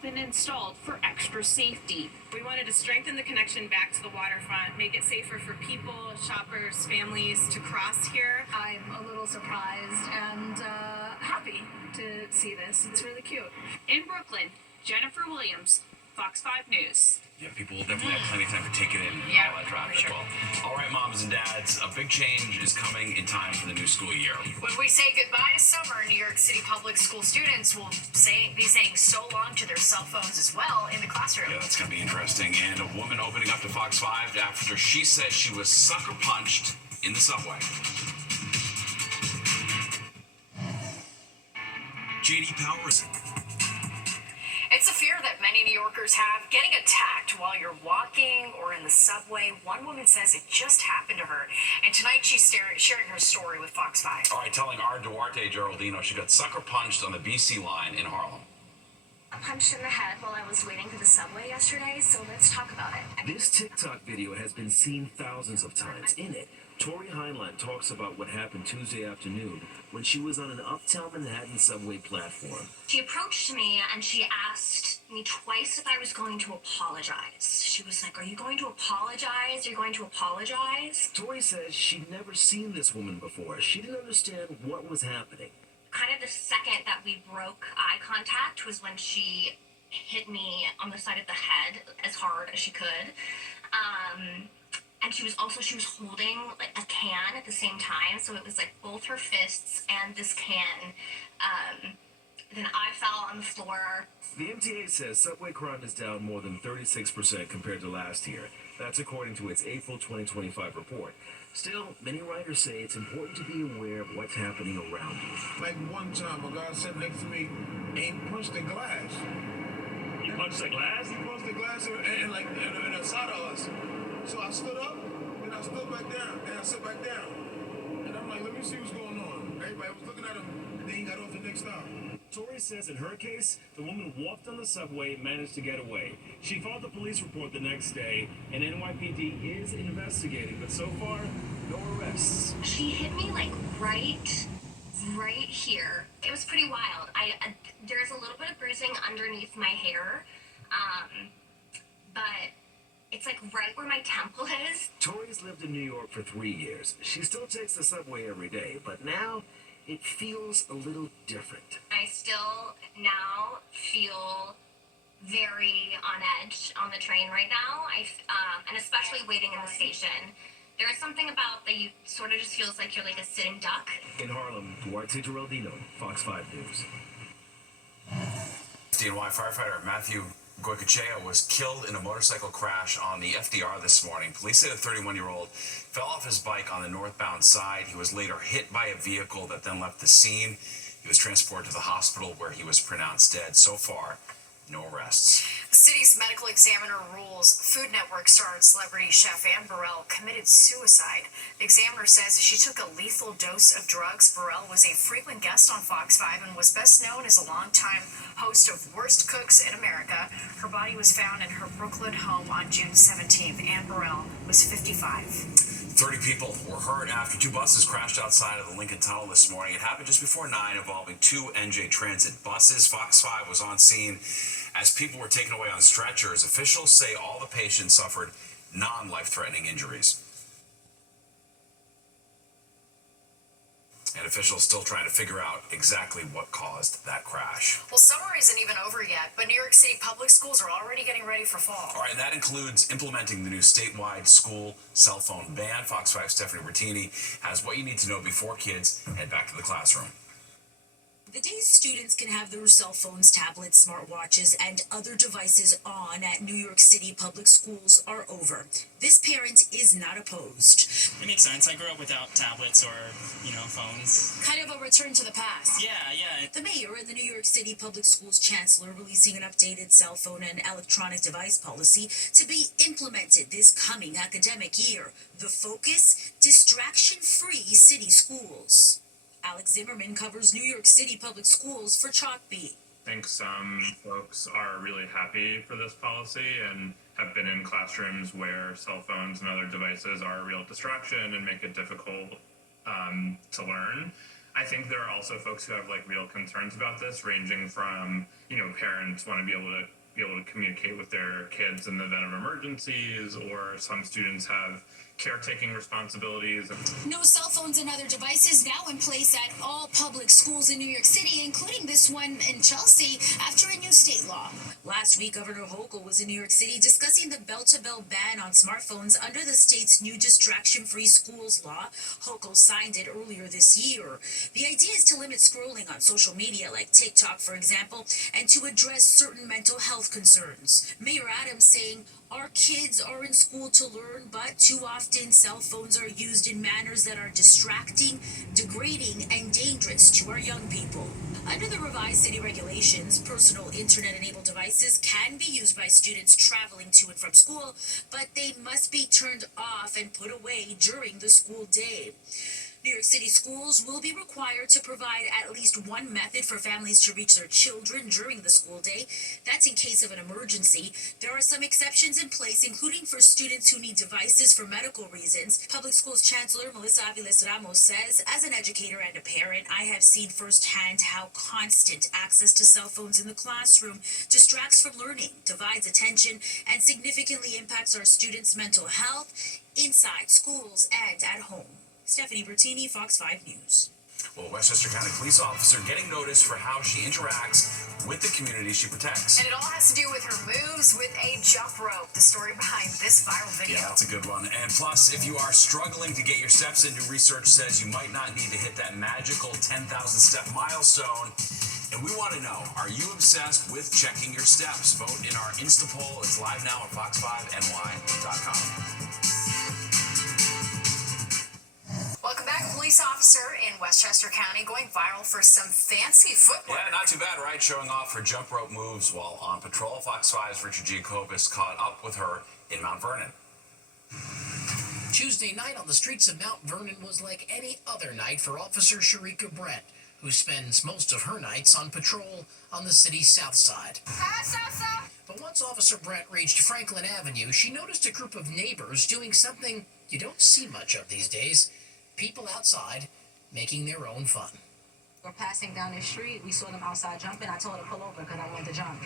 have been installed for extra safety. We wanted to strengthen the connection back to the waterfront, make it safer for people, shoppers, families to cross here. I'm a little surprised and happy to see this. It's really cute. In Brooklyn, Jennifer Williams, Fox 5 News. Yeah, people will definitely have plenty of time to take it in and all that traffic. Sure. Well, all right, moms and dads, a big change is coming in time for the new school year. When we say goodbye to summer, New York City public school students will be saying so long to their cell phones as well in the classroom. Yeah, that's going to be interesting. And a woman opening up to Fox 5 after she says she was sucker punched in the subway. J.D. Powers. It's a fear that many New Yorkers have, getting attacked while you're walking or in the subway. One woman says it just happened to her, and tonight she's sharing her story with Fox 5. All right, telling our Duarte Geraldino she got sucker punched on the BC line in Harlem. Punched in the head while I was waiting for the subway yesterday, so let's talk about it. This TikTok video has been seen thousands of times. In it, Tori Heinlein talks about what happened Tuesday afternoon when she was on an uptown Manhattan subway platform. She approached me and she asked me twice if I was going to apologize. She was like, "Are you going to apologize? Are you going to apologize?" Tori says she'd never seen this woman before. She didn't understand what was happening. Kind of the second that we broke eye contact was when she hit me on the side of the head as hard as she could. And she was holding like a can at the same time, so it was like both her fists and this can. Then I fell on the floor. The MTA says subway crime is down more than 36% compared to last year. That's according to its April 2025 report. Still, many writers say it's important to be aware of what's happening around you. Like one time, a guy sitting next to me and he punched the glass. You punched the glass? He punched the glass and the side of us. So I stood up, and I stood back down, and I sat back down. And I'm like, let me see what's going on. Everybody was looking at him, and then he got off the next stop. Tori says in her case, the woman walked on the subway and managed to get away. She filed the police report the next day, and NYPD is investigating, but so far, no arrests. She hit me like right here. It was pretty wild. There's a little bit of bruising underneath my hair, but it's like right where my temple is. Tori's lived in New York for 3 years. She still takes the subway every day, but now it feels a little different. I still now feel very on edge on the train right now. And especially waiting in the station. There is something about that you sort of just feels like you're like a sitting duck. In Harlem, Duarte Geraldino, Fox 5 News. DNY firefighter Matthew Goycochea was killed in a motorcycle crash on the FDR this morning. Police say the 31-year-old fell off his bike on the northbound side. He was later hit by a vehicle that then left the scene. He was transported to the hospital where he was pronounced dead. So far, no arrests. The city's medical examiner rules Food Network star and celebrity chef Anne Burrell committed suicide. The examiner says she took a lethal dose of drugs. Burrell was a frequent guest on Fox 5 and was best known as a longtime host of Worst Cooks in America. Her body was found in her Brooklyn home on June 17th. Anne Burrell was 55. 30 people were hurt after two buses crashed outside of the Lincoln Tunnel this morning. It happened just before 9, involving two NJ Transit buses. Fox 5 was on scene as people were taken away on stretchers. Officials say all the patients suffered non-life-threatening injuries. And officials still trying to figure out exactly what caused that crash. Well, summer isn't even over yet, but New York City public schools are already getting ready for fall. All right, and that includes implementing the new statewide school cell phone ban. Fox 5's Stephanie Bertini has what you need to know before kids head back to the classroom. The days students can have their cell phones, tablets, smartwatches, and other devices on at New York City public schools are over. This parent is not opposed. It makes sense. I grew up without tablets or, phones. Kind of a return to the past. Yeah. The mayor and the New York City Public Schools chancellor releasing an updated cell phone and electronic device policy to be implemented this coming academic year. The focus? Distraction-free city schools. Alex Zimmerman covers New York City Public Schools for Chalkbeat. I think some folks are really happy for this policy and have been in classrooms where cell phones and other devices are a real distraction and make it difficult to learn. I think there are also folks who have like real concerns about this, ranging from, parents want to be able to communicate with their kids in the event of emergencies, or some students have caretaking responsibilities. No cell phones and other devices now in place at all public schools in New York City, including this one in Chelsea, after a new state law. Last week, Governor Hochul was in New York City discussing the bell-to-bell ban on smartphones under the state's new distraction-free schools law. Hochul signed it earlier this year. The idea is to limit scrolling on social media like TikTok, for example, and to address certain mental health concerns. Mayor Adams saying, our kids are in school to learn, but too often cell phones are used in manners that are distracting, degrading, and dangerous to our young people. Under the revised city regulations, personal internet-enabled devices can be used by students traveling to and from school, but they must be turned off and put away during the school day. New York City schools will be required to provide at least one method for families to reach their children during the school day. That's in case of an emergency. There are some exceptions in place, including for students who need devices for medical reasons. Public Schools Chancellor Melissa Aviles Ramos says, as an educator and a parent, I have seen firsthand how constant access to cell phones in the classroom distracts from learning, divides attention, and significantly impacts our students' mental health inside schools and at home. Stephanie Bertini, Fox 5 News. Well, Westchester County police officer getting noticed for how she interacts with the community she protects. And it all has to do with her moves with a jump rope. The story behind this viral video. Yeah, that's a good one. And plus, if you are struggling to get your steps in, new research says you might not need to hit that magical 10,000 step milestone. And we want to know, are you obsessed with checking your steps? Vote in our Insta poll. It's live now at fox5ny.com. Welcome back. A police officer in Westchester County going viral for some fancy footwear. Yeah, not too bad, right? Showing off her jump rope moves while on patrol. Fox 5's Richard Giacobis caught up with her in Mount Vernon. Tuesday night on the streets of Mount Vernon was like any other night for Officer Sharika Brett, who spends most of her nights on patrol on the city's south side. But once Officer Brett reached Franklin Avenue, she noticed a group of neighbors doing something you don't see much of these days. People outside making their own fun. We're passing down the street. We saw them outside jumping. I told her to pull over because I wanted to jump.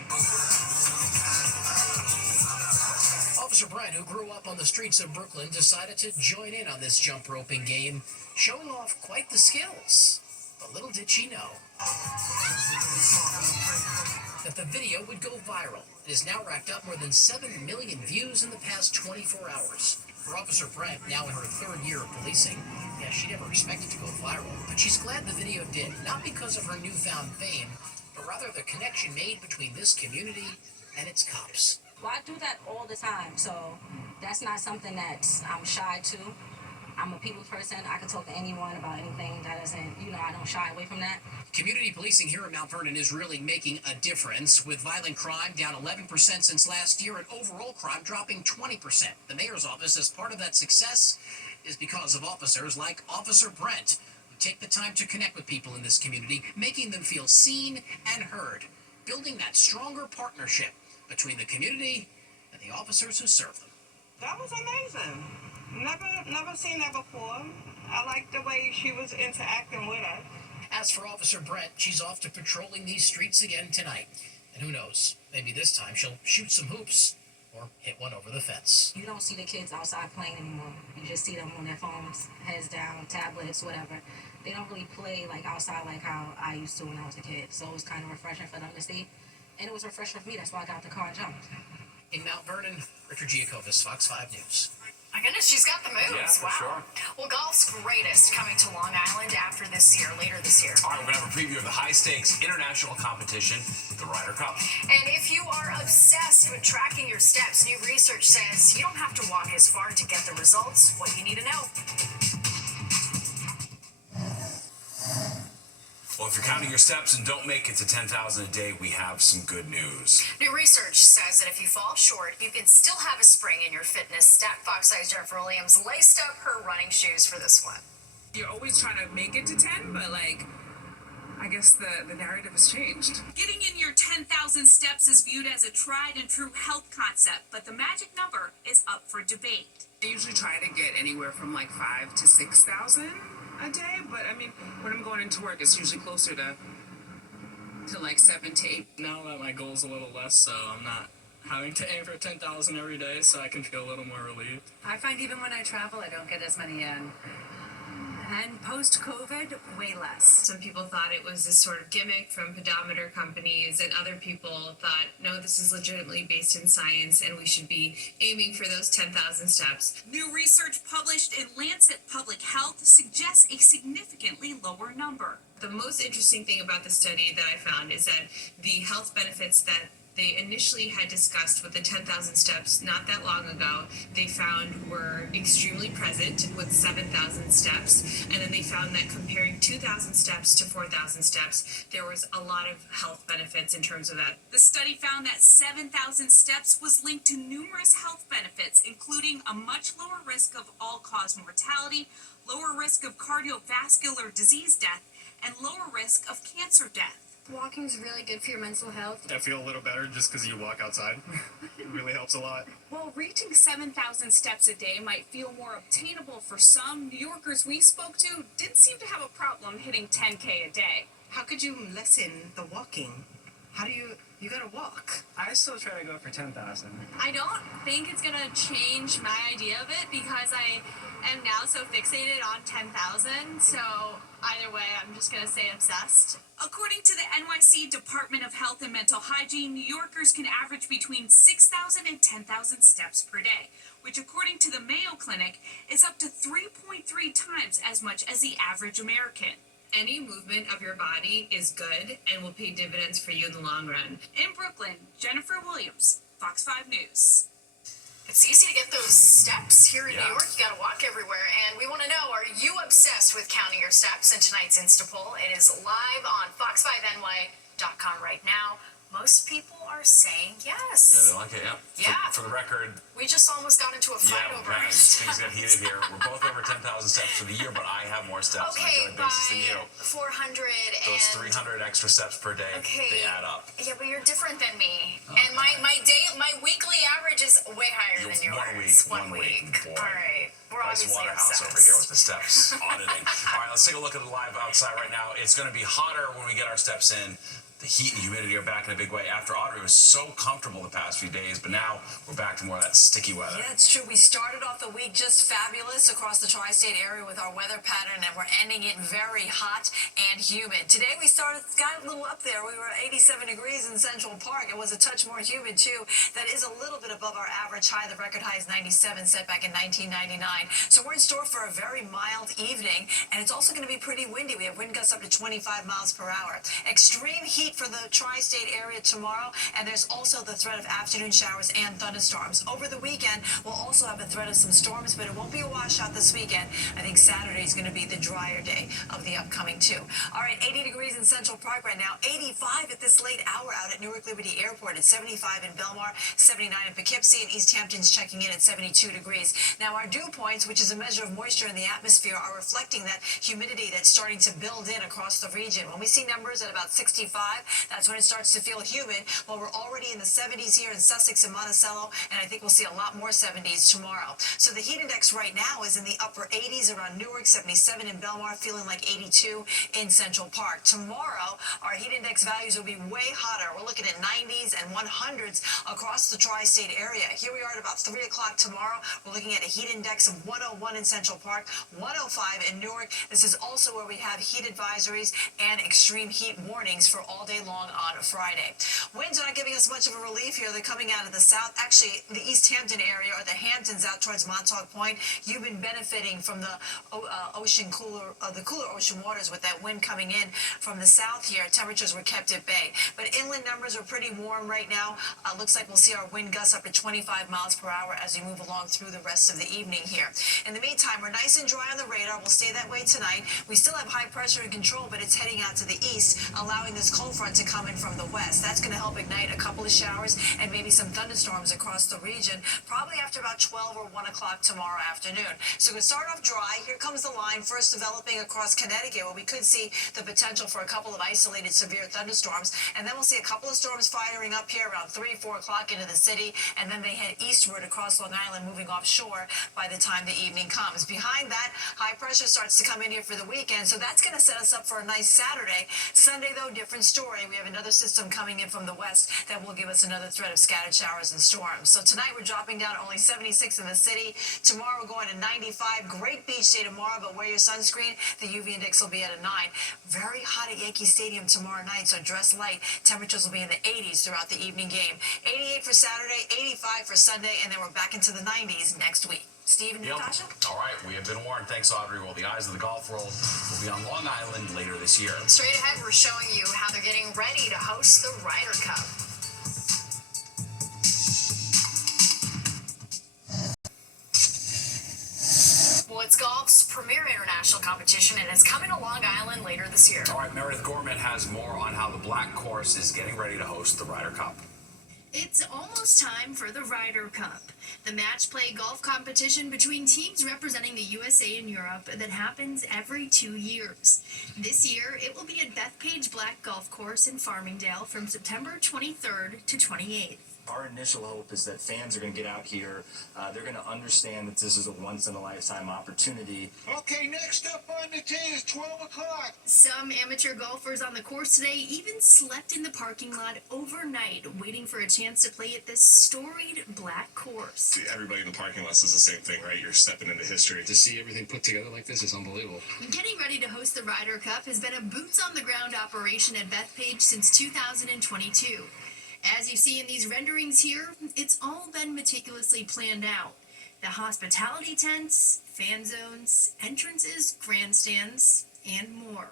Officer Brett, who grew up on the streets of Brooklyn, decided to join in on this jump roping game, showing off quite the skills. But little did she know that the video would go viral. It has now racked up more than 7 million views in the past 24 hours. For Officer Brett, now in her third year of policing, she never expected to go viral, but she's glad the video did, not because of her newfound fame, but rather the connection made between this community and its cops. Well, I do that all the time, so that's not something that I'm shy to. I'm a people person. I can talk to anyone about anything. That doesn't, I don't shy away from that. Community policing here in Mount Vernon is really making a difference, with violent crime down 11% since last year and overall crime dropping 20%. The mayor's office, as part of that success, is because of officers like Officer Brent, who take the time to connect with people in this community, making them feel seen and heard, building that stronger partnership between the community and the officers who serve them. That was amazing. Never seen that before. I like the way she was interacting with us. As for Officer Brett, she's off to patrolling these streets again tonight. And who knows, maybe this time she'll shoot some hoops or hit one over the fence. You don't see the kids outside playing anymore. You just see them on their phones, heads down, tablets, whatever. They don't really play like outside like how I used to when I was a kid. So it was kind of refreshing for them to see. And it was refreshing for me. That's why I got the car and jumped. In Mount Vernon, Richard Giacobis, Fox 5 News. My goodness, she's got the moves. Yeah, for sure. Well, golf's greatest coming to Long Island later this year. All right, we're going to have a preview of the high-stakes international competition, the Ryder Cup. And if you are obsessed with tracking your steps, new research says you don't have to walk as far to get the results. What you need to know. Well, if you're counting your steps and don't make it to 10,000 a day, we have some good news. New research says that if you fall short, you can still have a spring in your fitness step. Fox 5's Jennifer Williams laced up her running shoes for this one. You're always trying to make it to 10, but I guess the narrative has changed. Getting in your 10,000 steps is viewed as a tried and true health concept, but the magic number is up for debate. I usually try to get anywhere from 5,000 to 6,000. a day, but I mean, when I'm going into work, it's usually closer to like 7 to 8. Now that my goal is a little less, so I'm not having to aim for 10,000 every day, so I can feel a little more relieved. I find even when I travel, I don't get as many in. And post-COVID, way less. Some people thought it was this sort of gimmick from pedometer companies, and other people thought, no, this is legitimately based in science, and we should be aiming for those 10,000 steps. New research published in Lancet Public Health suggests a significantly lower number. The most interesting thing about the study that I found is that the health benefits that they initially had discussed with the 10,000 steps not that long ago, they found were extremely present with 7,000 steps. And then they found that comparing 2,000 steps to 4,000 steps, there was a lot of health benefits in terms of that. The study found that 7,000 steps was linked to numerous health benefits, including a much lower risk of all-cause mortality, lower risk of cardiovascular disease death, and lower risk of cancer death. Walking is really good for your mental health. I feel a little better just because you walk outside. It really helps a lot. While reaching 7,000 steps a day might feel more obtainable for some, New Yorkers we spoke to didn't seem to have a problem hitting 10K a day. How could you lessen the walking? How do you gotta walk? I still try to go for 10,000. I don't think it's gonna change my idea of it because I am now so fixated on 10,000. So either way, I'm just gonna stay obsessed. According to the NYC Department of Health and Mental Hygiene, New Yorkers can average between 6,000 and 10,000 steps per day, which according to the Mayo Clinic is up to 3.3 times as much as the average American. Any movement of your body is good and will pay dividends for you in the long run. In Brooklyn, Jennifer Williams, Fox 5 News. It's easy to get those steps here in New York. You gotta walk everywhere. And we want to know, are you obsessed with counting your steps in tonight's Instapoll? It is live on fox5ny.com right now. Most people are saying yes. Yeah, they like it, yeah. Yeah. For the record, We just almost got into a fight over it. things get heated here. We're both over 10,000 steps for the year, but I have more steps on a Okay, daily by basis than you. 400 Those and... 300 extra steps per day, they add up. Yeah, but you're different than me. And my weekly average is way higher than yours. One week. Boy. All right. We're Nice obviously Waterhouse obsessed. over here with the steps auditing. All right, let's take a look at the live outside right now. It's going to be hotter when we get our steps in. The heat and humidity are back in a big way. After Audrey was so comfortable the past few days, but now we're back to more of that sticky weather. Yeah, it's true. We started off the week just fabulous across the tri-state area with our weather pattern, and we're ending it very hot and humid. Today we got a little up there. We were at 87 degrees in Central Park. It was a touch more humid too. That is a little bit above our average high. The record high is 97, set back in 1999. So we're in store for a very mild evening, and it's also going to be pretty windy. We have wind gusts up to 25 miles per hour. Extreme heat for the tri-state area tomorrow, and there's also the threat of afternoon showers and thunderstorms. Over the weekend, we'll also have a threat of some storms, but it won't be a washout this weekend. I think Saturday is going to be the drier day of the upcoming two. All right, 80 degrees in Central Park right now, 85 at this late hour out at Newark Liberty Airport, at 75 in Belmar, 79 in Poughkeepsie, and East Hampton's checking in at 72 degrees. Now, our dew points, which is a measure of moisture in the atmosphere, are reflecting that humidity that's starting to build in across the region. When we see numbers at about 65, that's when it starts to feel humid. Well, we're already in the 70s here in Sussex and Monticello, and I think we'll see a lot more 70s tomorrow. So the heat index right now is in the upper 80s around Newark, 77 in Belmar, feeling like 82 in Central Park. Tomorrow, our heat index values will be way hotter. We're looking at 90s and 100s across the tri-state area. Here we are at about 3 o'clock tomorrow. We're looking at a heat index of 101 in Central Park, 105 in Newark. This is also where we have heat advisories and extreme heat warnings for all day long on Friday. Winds are not giving us much of a relief here. They're coming out of the south. Actually, the East Hampton area or the Hamptons out towards Montauk Point, you've been benefiting from the cooler ocean waters with that wind coming in from the south here. Temperatures were kept at bay. But inland numbers are pretty warm right now. Looks like we'll see our wind gusts up to 25 miles per hour as we move along through the rest of the evening here. In the meantime, we're nice and dry on the radar. We'll stay that way tonight. We still have high pressure in control, but it's heading out to the east, allowing this cold front to come in from the west. That's going to help ignite a couple of showers and maybe some thunderstorms across the region, probably after about 12 or 1 o'clock tomorrow afternoon. So we're going to start off dry. Here comes the line first developing across Connecticut, where we could see the potential for a couple of isolated severe thunderstorms. And then we'll see a couple of storms firing up here around 3, 4 o'clock into the city. And then they head eastward across Long Island, moving offshore by the time the evening comes. Behind that, high pressure starts to come in here for the weekend. So that's going to set us up for a nice Saturday. Sunday, though, different story. We have another system coming in from the west that will give us another threat of scattered showers and storms. So tonight we're dropping down only 76 in the city. Tomorrow we're going to 95. Great beach day tomorrow, but wear your sunscreen. The UV index will be at a 9. Very hot at Yankee Stadium tomorrow night, so dress light. Temperatures will be in the 80s throughout the evening game. 88 for Saturday, 85 for Sunday, and then we're back into the 90s next week. Steve and Natasha? All right, we have been warned. Thanks, Audrey. Well, the eyes of the golf world will be on Long Island later this year. Straight ahead, we're showing you how they're getting ready to host the Ryder Cup. Well, it's golf's premier international competition, and it's coming to Long Island later this year. All right, Meredith Gorman has more on how the Black Course is getting ready to host the Ryder Cup. It's almost time for the Ryder Cup, the match play golf competition between teams representing the USA and Europe that happens every 2 years. This year, it will be at Bethpage Black Golf Course in Farmingdale from September 23rd to 28th. Our initial hope is that fans are going to get out here. They're going to understand that this is a once-in-a-lifetime opportunity. Okay, next up on the tee is 12 o'clock. Some amateur golfers on the course today even slept in the parking lot overnight, waiting for a chance to play at this storied black course. Everybody in the parking lot says the same thing, right? You're stepping into history. To see everything put together like this is unbelievable. Getting ready to host the Ryder Cup has been a boots-on-the-ground operation at Bethpage since 2022. As you see in these renderings here, it's all been meticulously planned out. The hospitality tents, fan zones, entrances, grandstands, and more.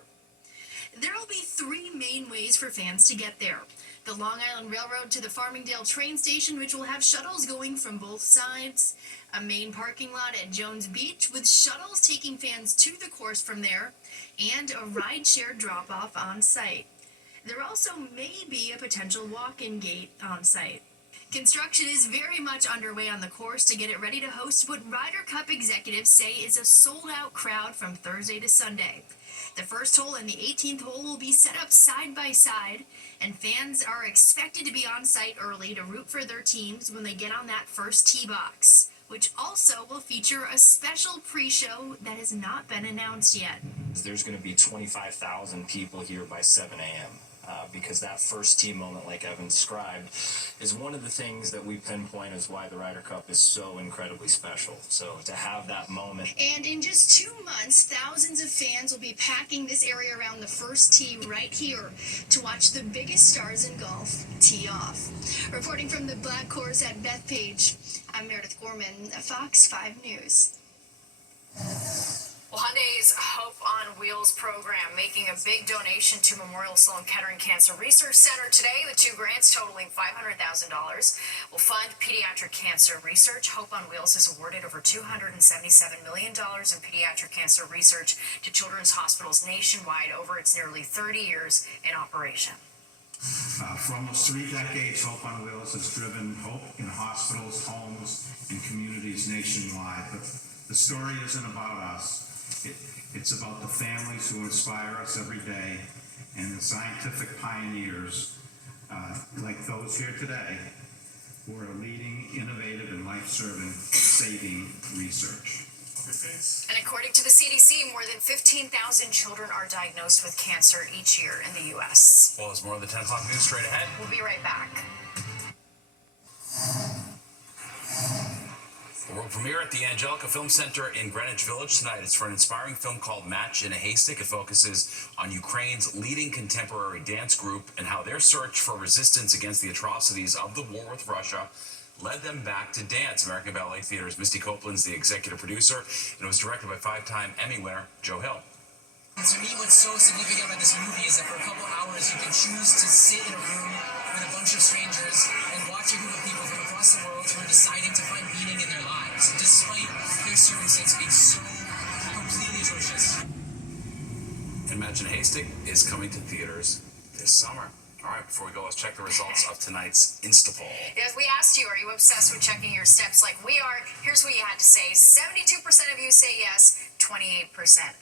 There will be 3 main ways for fans to get there. The Long Island Railroad to the Farmingdale train station, which will have shuttles going from both sides. A main parking lot at Jones Beach with shuttles taking fans to the course from there. And a ride-share drop-off on site. There also may be a potential walk-in gate on site. Construction is very much underway on the course to get it ready to host what Ryder Cup executives say is a sold-out crowd from Thursday to Sunday. The first hole and the 18th hole will be set up side by side, and fans are expected to be on site early to root for their teams when they get on that first tee box, which also will feature a special pre-show that has not been announced yet. There's going to be 25,000 people here by 7 a.m. Because that first tee moment, like Evan described, is one of the things that we pinpoint as why the Ryder Cup is so incredibly special. So to have that moment. And in just 2 months, thousands of fans will be packing this area around the first tee right here to watch the biggest stars in golf tee off. Reporting from the Black Course at Bethpage, I'm Meredith Gorman, Fox 5 News. Well, Hyundai's Hope on Wheels program making a big donation to Memorial Sloan Kettering Cancer Research Center today. The 2 grants totaling $500,000 will fund pediatric cancer research. Hope on Wheels has awarded over $277 million in pediatric cancer research to children's hospitals nationwide over its nearly 30 years in operation. For almost 3 decades, Hope on Wheels has driven hope in hospitals, homes, and communities nationwide. But the story isn't about us. It's about the families who inspire us every day and the scientific pioneers like those here today who are leading innovative and life-saving research. And according to the CDC, more than 15,000 children are diagnosed with cancer each year in the U.S. Well, it's more of the 10 o'clock news straight ahead. We'll be right back. The world premiere at the Angelica Film Center in Greenwich Village tonight. It's for an inspiring film called Match in a Haystack. It focuses on Ukraine's leading contemporary dance group and how their search for resistance against the atrocities of the war with Russia led them back to dance. American Ballet Theater's Misty Copeland's the executive producer, and it was directed by 5-time Emmy winner Joe Hill. And to me, what's so significant about this movie is that for a couple hours, you can choose to sit in a room with a bunch of strangers and watch a group of people from across the world who are deciding to find meaning in their lives, despite their circumstances being so completely atrocious. And Match in a Haystack is coming to theaters this summer. All right, before we go, let's check the results of tonight's Instapoll. Yes, we asked you, are you obsessed with checking your steps like we are? Here's what you had to say. 72% of you say yes, 28%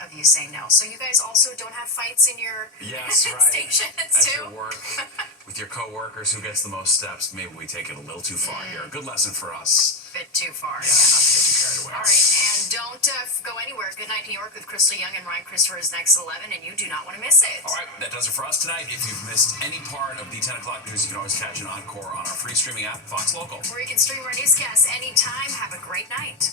of you say no. So you guys also don't have fights in your Yes, right. stations At too? your work, with your coworkers, who gets the most steps. Maybe we take it a little too far here. Good lesson for us. Bit too far. Yeah, not to get too carried away. All right, and don't go anywhere. Good Night New York with Crystal Young and Ryan Christopher is next at 11, and you do not want to miss it. All right, that does it for us tonight. If you've missed any part of the 10 o'clock news, you can always catch an encore on our free streaming app, Fox Local. Or you can stream our newscasts anytime. Have a great night.